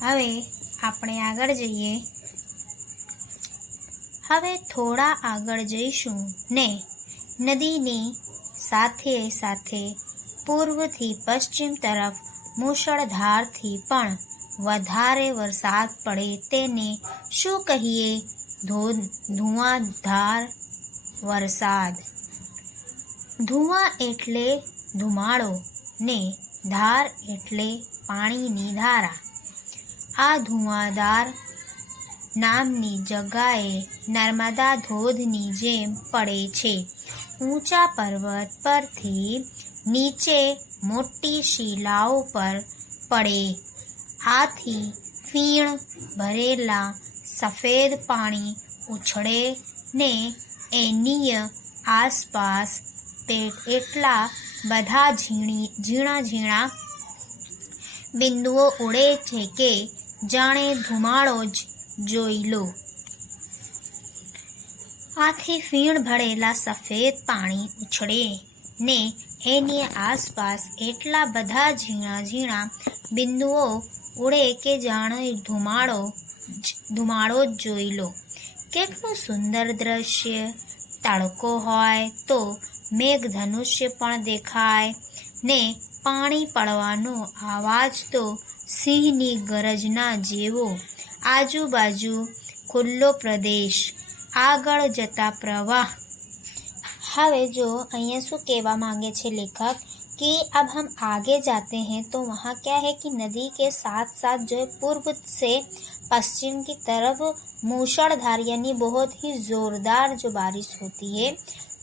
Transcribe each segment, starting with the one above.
હવે આપણે આગળ જઈએ. હવે થોડા આગળ જઈશું ને નદીની સાથે સાથે પૂર્વથી પશ્ચિમ તરફ મુશળધારથી પણ વધારે વરસાદ પડે તેને શું કહીએ? ધુઆંધાર વરસાદ. ધુઆં એટલે ધુમાડો ને ધાર એટલે પાણીની ધારા. આ ધુઆંધાર નામની જગાએ નર્મદા ધોધની જેમ પડે છે. ઊંચા પર્વત પરથી નીચે મોટી શિલાઓ પર પડે. આથી ફીણ ભરેલા સફેદ પાણી ઉછળે ને એની આસપાસ એટલા બધા ઝીણા ઝીણા બિંદુઓ ઉડે છે કે જાણે ધુમાડો જ જોઈ લો. આથી ફીણ ભરેલા સફેદ પાણી ઉછળે ને એની આસપાસ એટલા બધા ઝીણા ઝીણા બિંદુઓ ઉડે કે જાણે ધુમાડો જ જોઈ લો. કેટલું સુંદર દ્રશ્ય! તડકો હોય તો મેઘધનુષ્ય પણ દેખાય ને પાણી પડવાનો અવાજ તો સિંહની ગરજના જેવો. આજુબાજુ ખુલ્લો પ્રદેશ, આગળ જતા પ્રવાહ. હવે જો અહીંયા શું કહેવા માંगे છે लेखक कि अब हम आगे जाते हैं तो वहाँ क्या है कि नदी के साथ साथ जो है पूर्व से पश्चिम की तरफ मूसलाधार यानी बहुत ही जोरदार जो बारिश होती है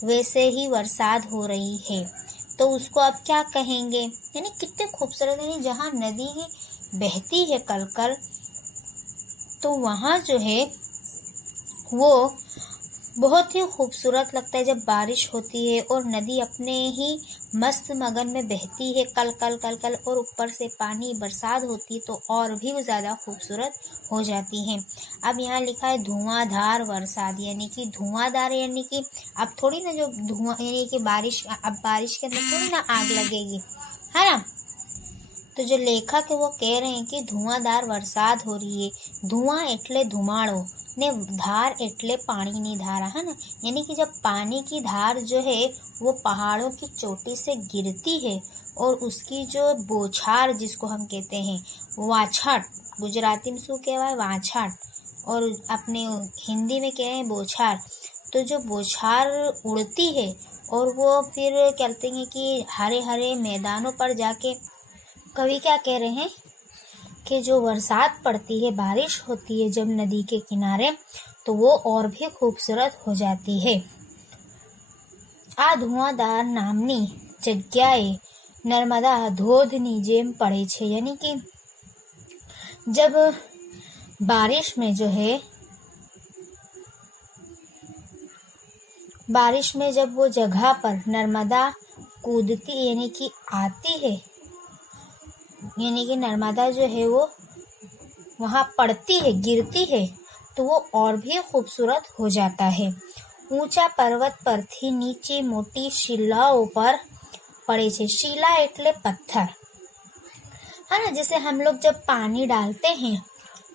वैसे ही बरसात हो रही है. तो उसको अब क्या कहेंगे? यानी कितने खूबसूरत, यानी जहाँ नदी बहती है कलकल तो वहाँ जो है वो बहुत ही खूबसूरत लगता है जब बारिश होती है और नदी अपने ही मस्त मगन में बहती है कल कल कल कल और ऊपर से पानी बरसात होती है तो और भी ज़्यादा खूबसूरत हो जाती है. अब यहाँ लिखा है धुआंधार बरसात, यानी कि धुआंधार यानी कि अब थोड़ी ना जो धुआं यानी कि बारिश, अब बारिश के अंदर थोड़ी ना आग लगेगी, है ना. तो जो लेखक है वो कह रहे हैं कि धुआंधार वरसाद हो रही है. धुआं એટલે ધુમાડો ने धार એટલે पानी धारा, है ना. यानी कि जब पानी की धार जो है वो पहाड़ों की चोटी से गिरती है और उसकी जो बौछार जिसको हम कहते हैं वाछाट, गुजराती में शू कहवाय वाछाट और अपने हिंदी में कह रहे हैं बौछार. तो जो बौछार उड़ती है और वो फिर कहते हैं कि हरे हरे मैदानों पर जाके, कवि क्या कह रहे हैं कि जो बरसात पड़ती है, बारिश होती है जब नदी के किनारे तो वो और भी खूबसूरत हो जाती है. आ धुआंधार नामनी जग्याए नर्मदा धोधनी जेम पड़े छे. यानी कि जब बारिश में जो है बारिश में जब वो जगह पर नर्मदा कूदती यानी कि आती है, यानी कि नर्मदा जो है वो वहाँ पड़ती है, गिरती है तो वो और भी खूबसूरत हो जाता है. ऊंचा पर्वत पर थी नीचे मोटी शिलाओं पर पड़े छे. शिला એટલે पत्थर, है ना. जैसे हम लोग जब पानी डालते हैं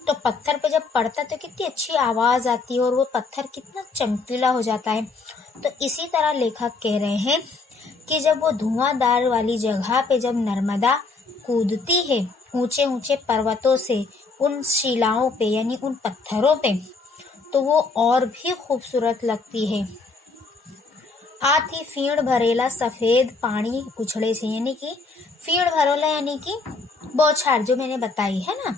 तो पत्थर पे जब पड़ता है तो कितनी अच्छी आवाज आती है और वो पत्थर कितना चमकीला हो जाता है. तो इसी तरह लेखक कह रहे हैं कि जब वो धुआंधार वाली जगह पे जब नर्मदा कूदती है ऊंचे ऊंचे पर्वतों से उन शिलाओं पे यानी उन पत्थरों पे तो वो और भी खूबसूरत लगती है. आथी फीण भरेला सफेद पानी उछड़े छे. यानी कि फीण भरेला यानी कि बौछार जो मैंने बताई है ना,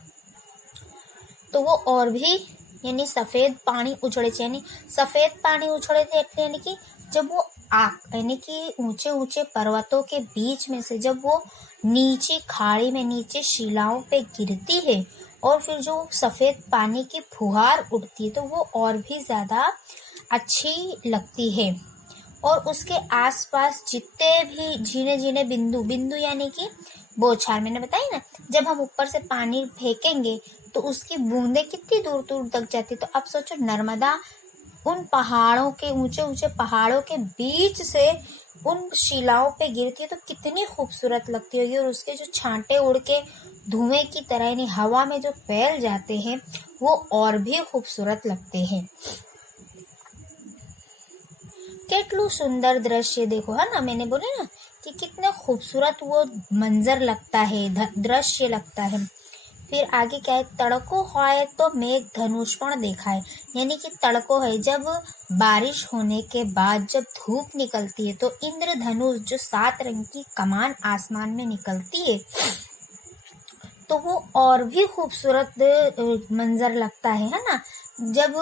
तो वो और भी यानी सफेद पानी उछड़े छे. यानी सफेद पानी उछड़े थे यानी कि जब वो यानी कि ऊंचे ऊंचे पर्वतों के बीच में से जब वो नीचे खाड़ी में नीचे शिलाओं पे गिरती है और फिर जो सफेद पानी की फुहार उठती है तो वो और भी ज्यादा अच्छी लगती है. और उसके आसपास जितने भी झीने झीने बिंदु यानी कि बौछार मैंने बताई ना, जब हम ऊपर से पानी फेंकेंगे तो उसकी बूंदे कितनी दूर दूर तक जाती. तो अब सोचो नर्मदा उन पहाड़ों के ऊंचे ऊंचे पहाड़ों के बीच से उन शिलाओं पे गिरती है तो कितनी खूबसूरत लगती होगी और उसके जो छांटे उड़ के धुएं की तरह यानी हवा में जो फैल जाते हैं वो और भी खूबसूरत लगते हैं। કેટલું सुंदर दृश्य देखो, है ना, मैंने बोले ना कि कितने खूबसूरत वो मंजर लगता है, दृश्य लगता है। फिर आगे क्या है, तड़को है तो मेघ धनुष पण देखाए, यानी कि तड़को है जब बारिश होने के बाद जब धूप निकलती है तो इंद्रधनुष जो 7 रंग की कमान आसमान में निकलती है तो वो और भी खूबसूरत मंजर लगता है ना। जब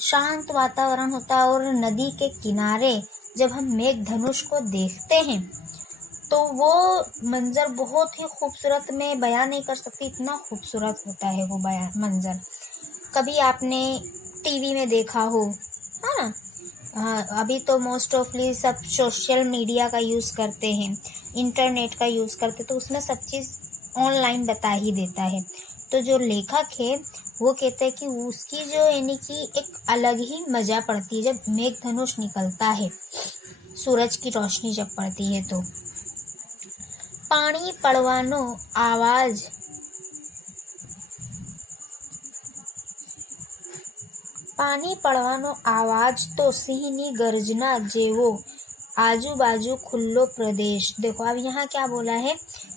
शांत वातावरण होता है और नदी के किनारे जब हम मेघ धनुष को देखते हैं तो वो मंजर बहुत ही खूबसूरत, मैं बयान नहीं कर सकती, इतना खूबसूरत होता है वो मंजर। कभी आपने टीवी में देखा हो, है ना। हाँ, अभी तो मोस्ट ऑफली सब सोशल मीडिया का यूज़ करते हैं, इंटरनेट का यूज़ करते, तो उसमें सब चीज़ ऑनलाइन बता ही देता है। तो जो लेखक है वो कहते हैं कि उसकी जो यानी कि एक अलग ही मज़ा पड़ती है जब मेघ धनुष निकलता है, सूरज की रोशनी जब पड़ती है तो। पानी पड़वानो आवाज पानी पड़वानो आवाज तो सिंहनी गर्जना जेवो आजू बाजू खुल्लो प्रदेश। देखो अब यहाँ क्या बोला है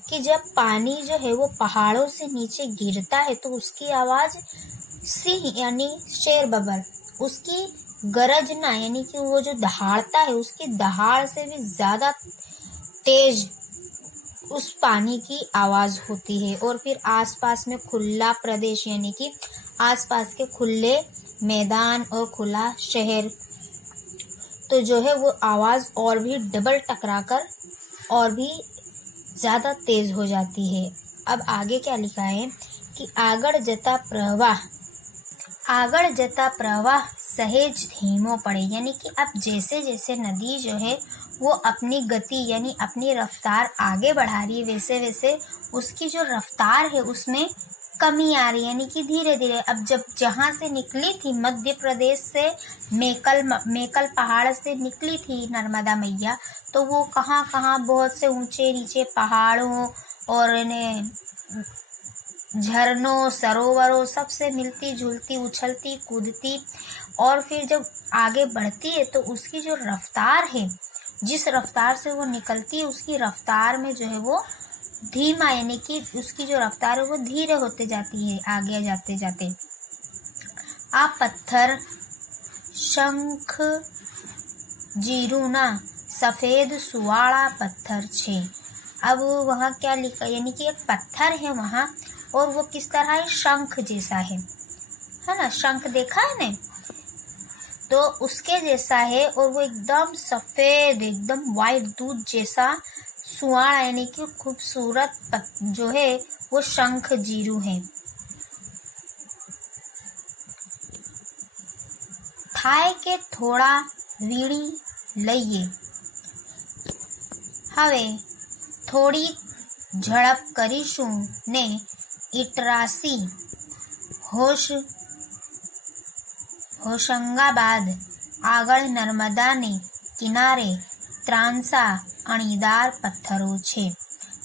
कि जब पानी जो है वो पहाड़ों से नीचे गिरता है तो उसकी आवाज सिंह यानी शेर बबर, उसकी गरजना यानी कि वो जो दहाड़ता है उसकी दहाड़ से भी ज्यादा तेज उस पानी की आवाज होती है। और फिर आसपास में खुला प्रदेश यानी कि आसपास के खुले मैदान और खुला शहर, तो जो है वो आवाज और भी डबल टकराकर और भी ज्यादा तेज हो जाती है। अब आगे क्या लिखा है कि आगड़ जता प्रवाह सहेज धीमो पड़े, यानी कि अब जैसे जैसे नदी जो है वो अपनी गति यानी अपनी रफ्तार आगे बढ़ा रही है वैसे वैसे उसकी जो रफ्तार है उसमें कमी आ रही है, यानी कि धीरे धीरे। अब जब जहाँ से निकली थी मध्य प्रदेश से मेकल पहाड़ से निकली थी नर्मदा मैया, तो वो कहाँ कहाँ बहुत से ऊंचे नीचे पहाड़ों और झरनों सरोवरों सबसे मिलती जुलती उछलती कूदती, और फिर जब आगे बढ़ती है तो उसकी जो रफ्तार है, जिस रफ्तार से वो निकलती है उसकी रफ्तार में जो है वो धीमा यानी कि उसकी जो रफ्तार है वो धीरे होते जाती है आगे जाते जाते। आ पत्थर शंख जीरूना सफेद सुवाड़ा पत्थर छे। अब वहाँ क्या लिखा, यानी कि एक पत्थर है वहाँ और वो किस तरह है, शंख जैसा है ना, शंख देखा है ने, तो उसके जैसा है और वो एकदम सफेद एकदम वाइट दूध जैसा सुवाड़ा यानी कि खूबसूरत जो है वो शंख जीरू है। थाय के थोड़ा वीणी लईए, हवे थोड़ी झड़प करीशुं ने इटरासी होशंगाबाद आगळ नर्मदा ने किनारे त्रांसा अणीदार पत्थरों छे।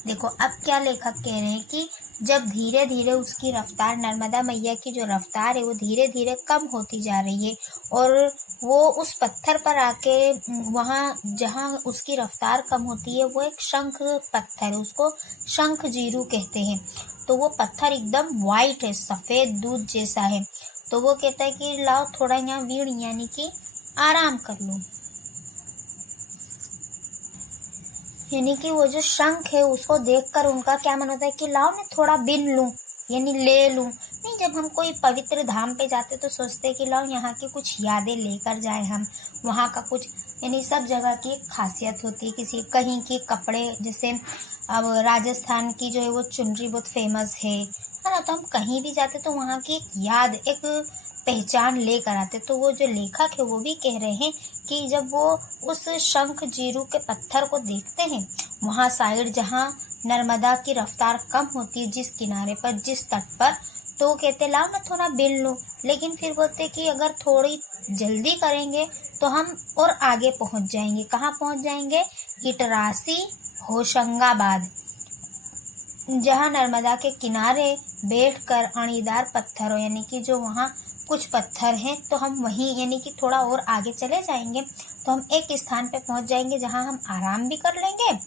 देखो अब क्या लेखक कह रहे हैं कि जब धीरे धीरे उसकी रफ्तार, नर्मदा मैया की जो रफ्तार है वो धीरे धीरे कम होती जा रही है और वो उस पत्थर पर आके वहाँ जहाँ उसकी रफ्तार कम होती है वो एक शंख पत्थर है, उसको शंख जीरू कहते हैं। तो वो पत्थर एकदम वाइट है, सफेद दूध जैसा है। तो वो कहता है कि लाओ थोड़ा यहाँ वीण यानी कि आराम कर लो, यानी कि वो जो शंख है उसको देखकर उनका क्या मन होता है कि लाओ ना थोड़ा बिन लूं यानी ले लूं। नहीं, जब हम कोई पवित्र धाम पे जाते तो सोचते हैं कि लाओ यहाँ की कुछ यादें लेकर जाए हम, वहाँ का कुछ, यानी सब जगह की एक खासियत होती है। किसी कहीं के कपड़े, जैसे अब राजस्थान की जो है वो चुनरी बहुत फेमस है ना, तो हम कहीं भी जाते तो वहाँ की एक याद, एक पहचान लेकर आते। तो वो जो लेखक है वो भी कह रहे हैं कि जब वो उस शंख जीरू के पत्थर को देखते हैं वहाँ साइड जहाँ नर्मदा की रफ्तार कम होती है, जिस किनारे पर, जिस तट पर, तो कहते लाओ मैं थोड़ा बिन लूँ। लेकिन फिर बोलते कि अगर थोड़ी जल्दी करेंगे तो हम और आगे पहुँच जाएंगे। कहाँ पहुँच जाएंगे? इटरासी होशंगाबाद। जहाँ नर्मदा के किनारे बैठकर अणीदार पत्थरों यानी कि जो वहाँ कुछ पत्थर हैं, तो हम वहीं यानी कि थोड़ा और आगे चले जाएंगे तो हम एक स्थान पे पहुँच जाएंगे जहाँ हम आराम भी कर लेंगे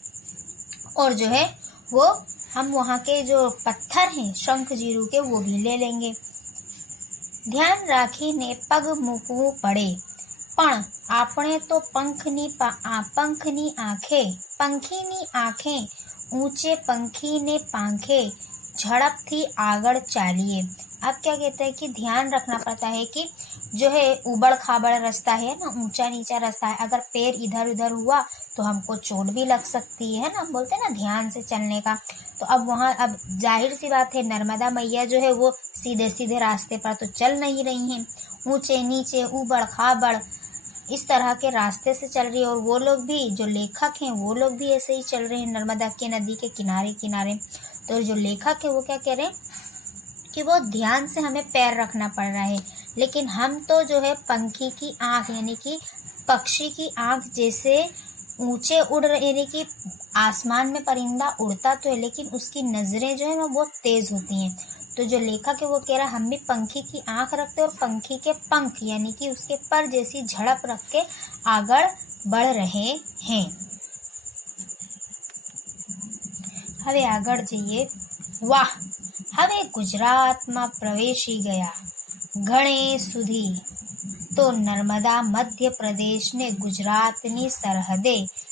और जो है वो हम वहाँ के जो पत्थर हैं शंख जीरू के वो भी ले लेंगे। ध्यान રાખીને પગ મૂકવું પડે પણ આપણે તો પંખીની આંખે ऊंचे पंखी ने पांखे झड़पથી आगड़ चालिए। अब क्या कहते हैं कि ध्यान रखना पड़ता है कि जो है उबड़ खाबड़ रास्ता है ना, ऊंचा नीचा रास्ता है, अगर पैर इधर उधर हुआ तो हमको चोट भी लग सकती है ना, बोलते हैं ना ध्यान से चलने का। तो अब जाहिर सी बात है नर्मदा मैया जो है वो सीधे सीधे रास्ते पर तो चल नहीं रही हैं, ऊंचे नीचे उबड़ खाबड़ इस तरह के रास्ते से चल रही है। और वो लोग भी जो लेखक हैं वो लोग भी ऐसे ही चल रहे हैं नर्मदा के नदी के किनारे किनारे। तो जो लेखक है वो क्या कह रहे हैं कि वो ध्यान से हमें पैर रखना पड़ रहा है, लेकिन हम तो जो है पंखी की आंख यानी कि पक्षी की आंख जैसे ऊंचे उड़ रहे, यानी कि आसमान में परिंदा उड़ता तो है लेकिन उसकी नजरें जो है वो बहुत तेज होती हैं। तो जो लेखक है वो कह रहा हम भी पंखी की आंख रखते और पंखी के पंख यानी कि उसके पर जैसी झड़प रख के आगे बढ़ रहे हैं। હવે આગળ જઈએ। વાહ, હવે ગુજરાતમાં પ્રવેશી ગયા ઘણે સુધી તો નર્મદા મધ્ય પ્રદેશને ગુજરાતની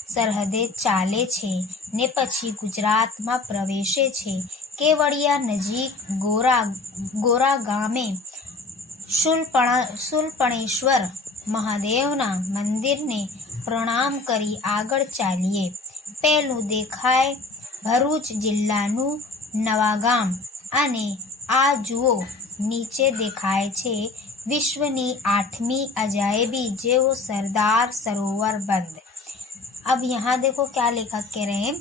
સરહદે ચાલે છે ને પછી ગુજરાતમાં પ્રવેશે છે। केवड़िया नजीक गोरा गामे शूलपणेश्वर महादेवना मंदिर ने प्रणाम करी आगड़ चालिए। पहलू देखाय भरूच जिल्लानु नवागाम अने आ जुओ नीचे देखाय छे विश्वनी 8वीं अजायबी जेवो सरदार सरोवर बंद। अब यहाँ देखो क्या लेखक कह रहे हैं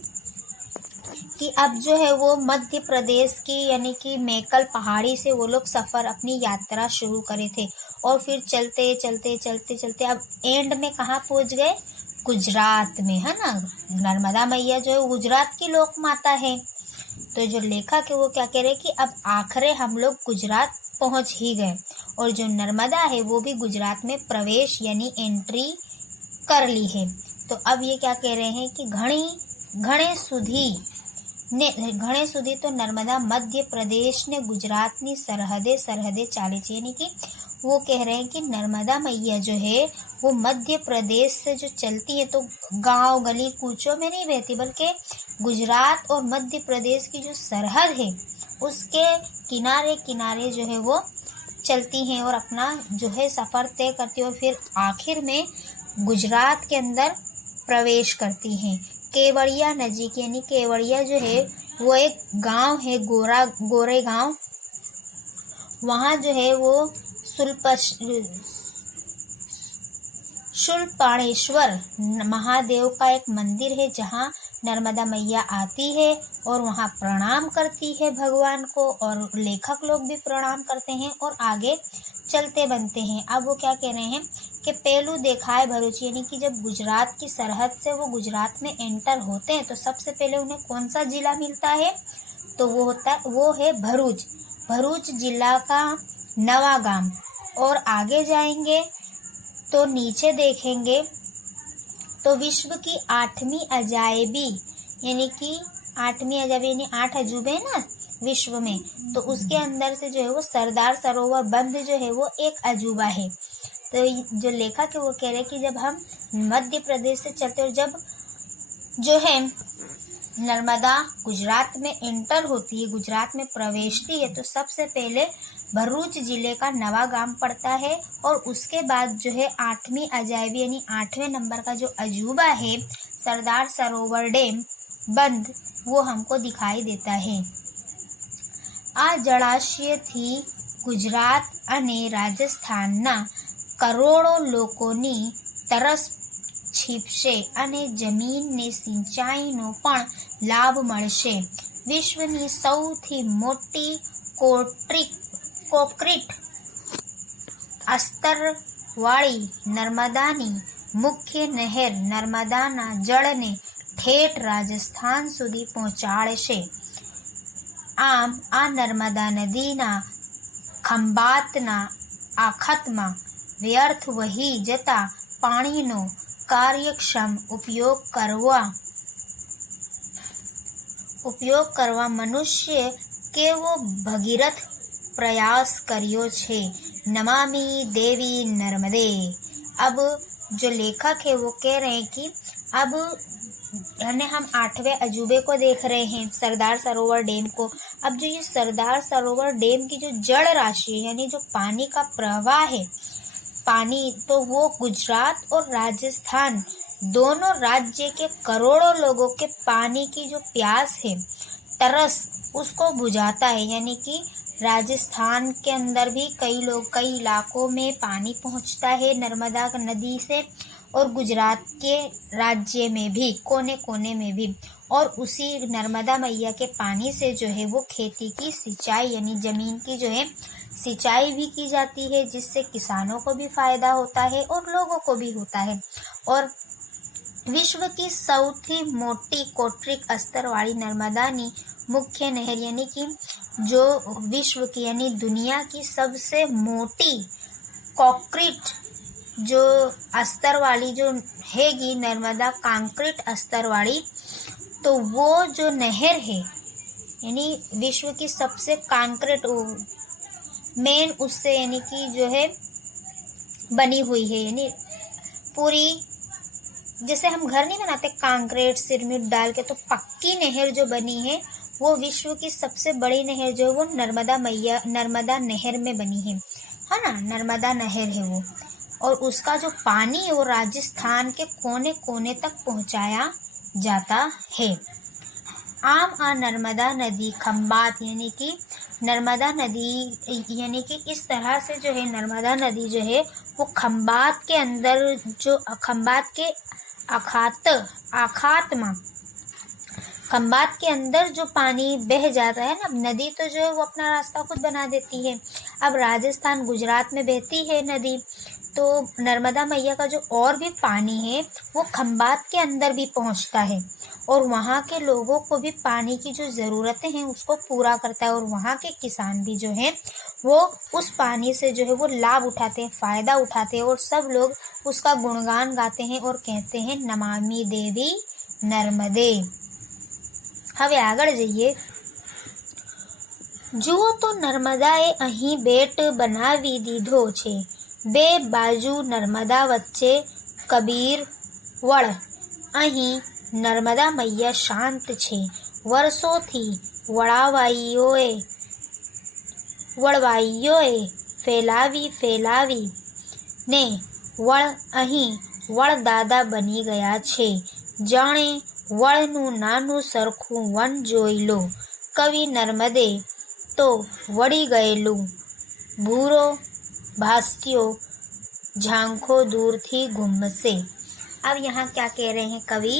कि अब जो है वो मध्य प्रदेश की यानी कि मैकल पहाड़ी से वो लोग सफ़र अपनी यात्रा शुरू करे थे और फिर चलते चलते चलते चलते अब एंड में कहाँ पहुँच गए, गुजरात में, है ना। नर्मदा मैया जो है गुजरात की लोक माता है। तो जो लेखक है वो क्या कह रहे हैं कि अब आखिर हम लोग गुजरात पहुँच ही गए और जो नर्मदा है वो भी गुजरात में प्रवेश यानी एंट्री कर ली है। तो अब ये क्या कह रहे हैं कि घणे સુધી तो नर्मदा मध्य प्रदेश ने गुजरात ની सरहदे चाले छे, यानी कि वो कह रहे हैं कि नर्मदा मैया जो है वो मध्य प्रदेश से जो चलती है तो गांव गली कूचों में नहीं बहती बल्कि गुजरात और मध्य प्रदेश की जो सरहद है उसके किनारे किनारे जो है वो चलती हैं और अपना जो है सफ़र तय करती है और फिर आखिर में गुजरात के अंदर प्रवेश करती हैं। केवड़िया नजीक यानी केवड़िया जो है वो एक गांव है, गोरे गांव। वहाँ जो है वो शूलपाणेश्वर महादेव का एक मंदिर है जहाँ नर्मदा मैया आती है और वहाँ प्रणाम करती है भगवान को और लेखक लोग भी प्रणाम करते हैं और आगे चलते बनते हैं। अब वो क्या कह रहे हैं कि पहलू देखाए भरूच, यानी कि जब गुजरात की सरहद से वो गुजरात में एंटर होते हैं तो सबसे पहले उन्हें कौन सा जिला मिलता है, तो वो है भरूच जिला का नवागाम। और आगे जाएंगे तो नीचे देखेंगे तो विश्व की 8वीं अजायबी यानी कि 8वीं अजायबी यानी 8 अजूबे ना विश्व में, तो उसके अंदर से जो है वो सरदार सरोवर बंद जो है वो एक अजूबा है। तो जो लेखक है वो कह रहे हैं कि जब हम मध्य प्रदेश से चलते और जब जो है नर्मदा गुजरात में एंटर होती है, गुजरात में प्रवेशती है, तो सबसे पहले भरूच जिले का नवागाम पड़ता है और उसके बाद जो है 8वीं अजायबी यानी 8वें नंबर का जो अजूबा है सरदार सरोवर डैम बंद वो हमको दिखाई देता है। आ जलाशयથી ગુજરાત અને રાજસ્થાનના કરોડો લોકોની તરસ છીપશે અને જમીનને સિંચાઈનો પણ લાભ મળશે। વિશ્વની સૌથી મોટી કોંક્રીટ અસ્તરવાળી નર્મદાની મુખ્ય નહેર નર્મદાના જળને ઠેઠ રાજસ્થાન સુધી પહોંચાડશે। આમ આ નર્મદા નદીના ખંભાતના આખાતમાં વ્યર્થ વહી જતા પાણીનો કાર્યક્ષમ ઉપયોગ કરવા મનુષ્ય કેવો ભગીરથ प्रयास करियो छे। नमामि देवी नर्मदे। अब जो लेखक है वो कह रहे हैं कि अब हम 8वें अजूबे को देख रहे हैं, सरदार सरोवर डैम को। अब जो ये सरदार सरोवर डैम की जो जल राशि है यानी जो पानी का प्रवाह है, पानी तो वो गुजरात और राजस्थान दोनों राज्य के करोड़ों लोगों के पानी की जो प्यास है, तरस, उसको बुझाता है। यानी कि राजस्थान के अंदर भी कई इलाकों में पानी पहुंचता है नर्मदा नदी से, और गुजरात के राज्य में भी कोने कोने में भी, और उसी नर्मदा मैया के पानी से जो है वो खेती की सिंचाई यानी जमीन की जो है सिंचाई भी की जाती है, जिससे किसानों को भी फायदा होता है और लोगों को भी होता है। और विश्व की સૌથી મોટી કોટ્રિક અસ્તરવાળી નર્મદાની मुख्य नहर यानी कि जो विश्व की यानी दुनिया की सबसे मोटी कॉन्क्रीट जो अस्तर वाली जो हैगी नर्मदा कांक्रीट अस्तर वाली, तो वो जो नहर है यानी विश्व की सबसे कांक्रीट मेन उससे यानी कि जो है बनी हुई है, यानी पूरी जैसे हम घर नहीं बनाते कांक्रीट सिरमिट डाल के, तो पक्की नहर जो बनी है वो विश्व की सबसे बड़ी नहर जो है वो नर्मदा नहर में बनी है ना, नर्मदा नहर है वो। और उसका जो पानी है वो राजस्थान के कोने कोने तक पहुंचाया जाता है। आम आ नर्मदा नदी खंबात यानी कि नर्मदा नदी यानी कि इस तरह से जो है नर्मदा नदी जो है वो खंबात के अंदर जो खंबात के खंबात के अंदर जो पानी बह जाता है ना, नदी तो जो है वो अपना रास्ता खुद बना देती है। अब राजस्थान गुजरात में बहती है नदी, तो नर्मदा मैया का जो और भी पानी है वो खंबात के अंदर भी पहुंचता है, और वहाँ के लोगों को भी पानी की जो ज़रूरतें हैं उसको पूरा करता है, और वहाँ के किसान भी जो हैं वो उस पानी से जो है वो लाभ उठाते हैं, फ़ायदा उठाते हैं, और सब लोग उसका गुणगान गाते हैं और कहते हैं नमामि देवी नर्मदे। હવે આગળ જઈએ। જુઓ તો નર્મદાએ અહીં બેટ બનાવી દીધો છે, બે બાજુ નર્મદા વચ્ચે કબીર વળ। અહીં નર્મદા મૈયા શાંત છે, વર્ષોથી વળવાઈઓએ ફેલાવી ને વળ અહીં વળદાદા બની ગયા છે। જાણે વળનું નાનું સરખું વન જોઈ લો, કવિ નર્મદે તો વળી ગયેલું ભૂરો ભાસ્યો झांखो दूर थी घुमसे। अब यहाँ क्या कह रहे हैं कवि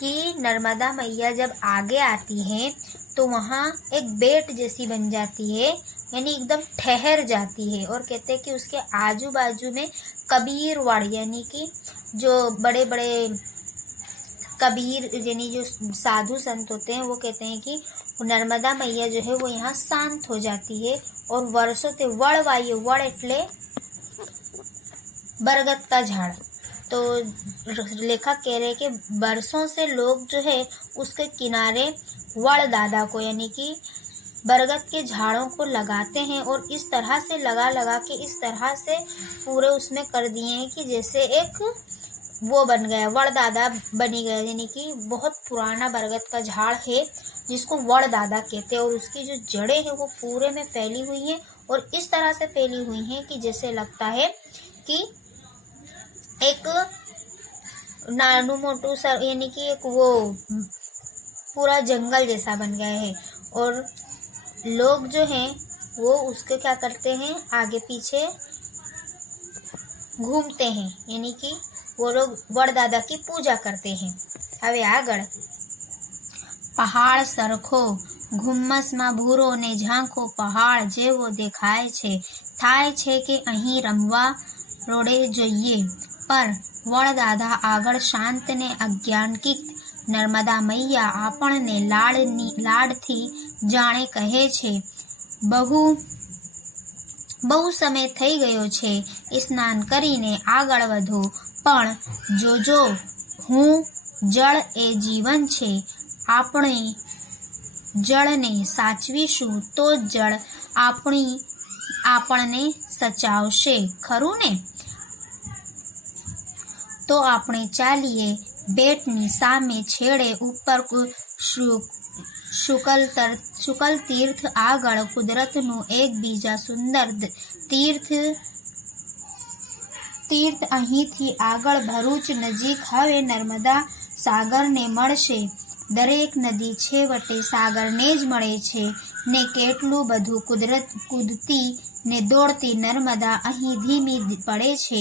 कि नर्मदा मैया जब आगे आती हैं तो वहाँ एक बेट जैसी बन जाती है, यानी एकदम ठहर जाती है, और कहते हैं कि उसके आजू बाजू में कबीरवाड़ यानी कि जो बड़े बड़े कबीर यानी जो साधु संत होते हैं वो कहते हैं कि नर्मदा मैया जो है वो यहाँ शांत हो जाती है, और वर्षों से वड़वायु वड़ એટલે बरगद का झाड़। तो लेखक कह रहे हैं कि बरसों से लोग जो है उसके किनारे वड़ दादा को यानी कि बरगद के झाड़ों को लगाते हैं, और इस तरह से लगा के इस तरह से पूरे उसमें कर दिए हैं कि जैसे एक वो बन गया, वड़ दादा बनी गया, यानी कि बहुत पुराना बरगद का झाड़ है जिसको वड़ दादा कहते हैं, और उसकी जो जड़ें हैं वो पूरे में फैली हुई हैं, और इस तरह से फैली हुई हैं कि जैसे लगता है कि एक नानू मोटू सर यानी कि एक वो पूरा जंगल जैसा बन गया है, और लोग जो हैं वो उसके क्या करते हैं आगे पीछे घूमते हैं, यानी कि वो लोग वड़दादा की पूजा करते हैं। હવે આગળ પહાડ સરખો ઘુમ્મસમાં ભૂરો ને ઝાંખો પહાડ જેવો દેખાય છે, થાય છે કે અહીં રમવા રોડે જોઈએ, પર વડદાદા આગળ શાંત ને અજ્ઞાનકિત નર્મદા મૈયા આપણને લાડથી જાણે કહે છે, બહુ સમય થઈ ગયો છે, સ્નાન કરીને આગળ વધો. પણ જોજો, હું જળ એ જીવન છે. આપણે જળને સાચવીશું તો જળ આપણને સચાવશે, ખરું ને? તો આપણે ચાલીએ બેટની સામે છેડે ઉપર શુકલ તીર્થ આગળ. કુદરતનું એક બીજા સુંદર તીર્થ અહીંથી આગળ ભરૂચ નજીક હવે નર્મદા સાગરને મળશે. દરેક નદી છેવટે સાગરને જ મળે છે ને. કેટલું બધું કૂદતી ને દોડતી નર્મદા અહીં ધીમી પડે છે,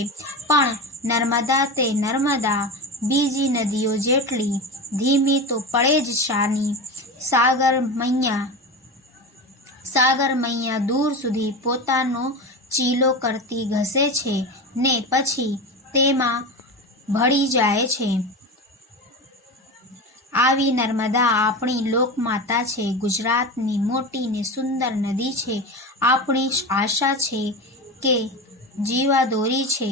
પણ નર્મદા તે નર્મદા બીજી નદીઓ જેટલી ધીમી તો પડે જ શાની. સાગર મૈયા દૂર સુધી પોતાનો ચીલો કરતી ઘસે છે ને પછી તેમાં ભળી જાય છે. આવી નર્મદા આપણી લોકમાતા છે, ગુજરાતની મોટી ને સુંદર નદી છે. આપણી આશા છે કે જીવાદોરી છે.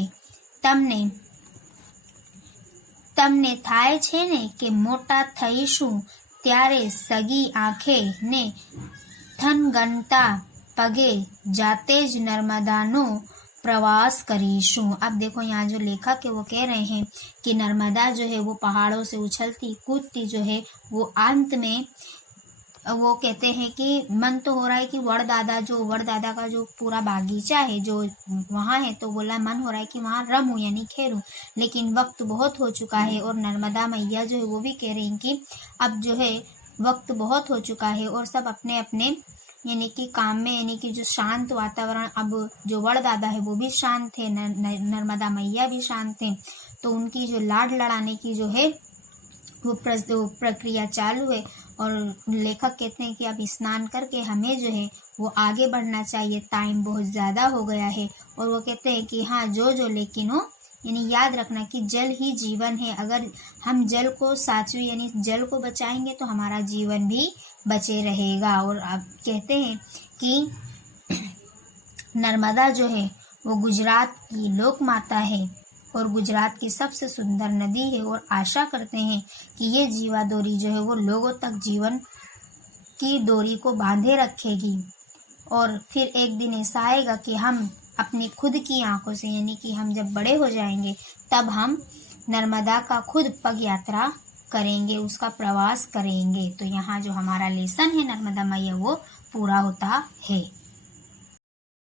તમને થાય છે ને કે મોટા થઈશું ત્યારે સગી આંખે ને થનગનતા पगे जाते ज नर्मदानो प्रवास करीशूं। अब देखो यहाँ जो लेखक है वो कह रहे हैं कि नर्मदा जो है वो पहाड़ों से उछलती कूदती जो है वो अंत में वो कहते हैं कि मन तो हो रहा है कि वड़दादा का जो पूरा बागीचा है जो वहाँ है, तो बोला मन हो रहा है कि वहाँ रमूं यानी खेलूं, लेकिन वक्त बहुत हो चुका है। और नर्मदा मैया जो है वो भी कह रही हैं कि अब जो है वक्त बहुत हो चुका है और सब अपने अपने यानी कि काम में, यानी कि जो शांत वातावरण, अब जो वड़दादा है वो भी शांत थे, नर्मदा मैया भी शांत थे, तो उनकी जो लाड लड़ाने की जो है वो प्रक्रिया चालू है। और लेखक कहते हैं कि अब स्नान करके हमें जो है वो आगे बढ़ना चाहिए, टाइम बहुत ज़्यादा हो गया है। और वो कहते हैं कि हाँ जो लेकिन हो, यानी याद रखना कि जल ही जीवन है। अगर हम जल को साचवे यानी जल को बचाएंगे तो हमारा जीवन भी बचे रहेगा। और अब कहते हैं कि नर्मदा जो है वो गुजरात की लोक माता है और गुजरात की सबसे सुंदर नदी है। और आशा करते हैं कि ये जीवा डोरी जो है वो लोगों तक जीवन की डोरी को बांधे रखेगी। और फिर एक दिन ऐसा आएगा कि हम अपनी खुद की आंखों से, यानी कि हम जब बड़े हो जाएंगे तब हम नर्मदा का खुद पग यात्रा करेंगे, उसका प्रवास करेंगे। तो यहाँ जो हमारा लेसन है नर्मदा मैया वो पूरा होता है।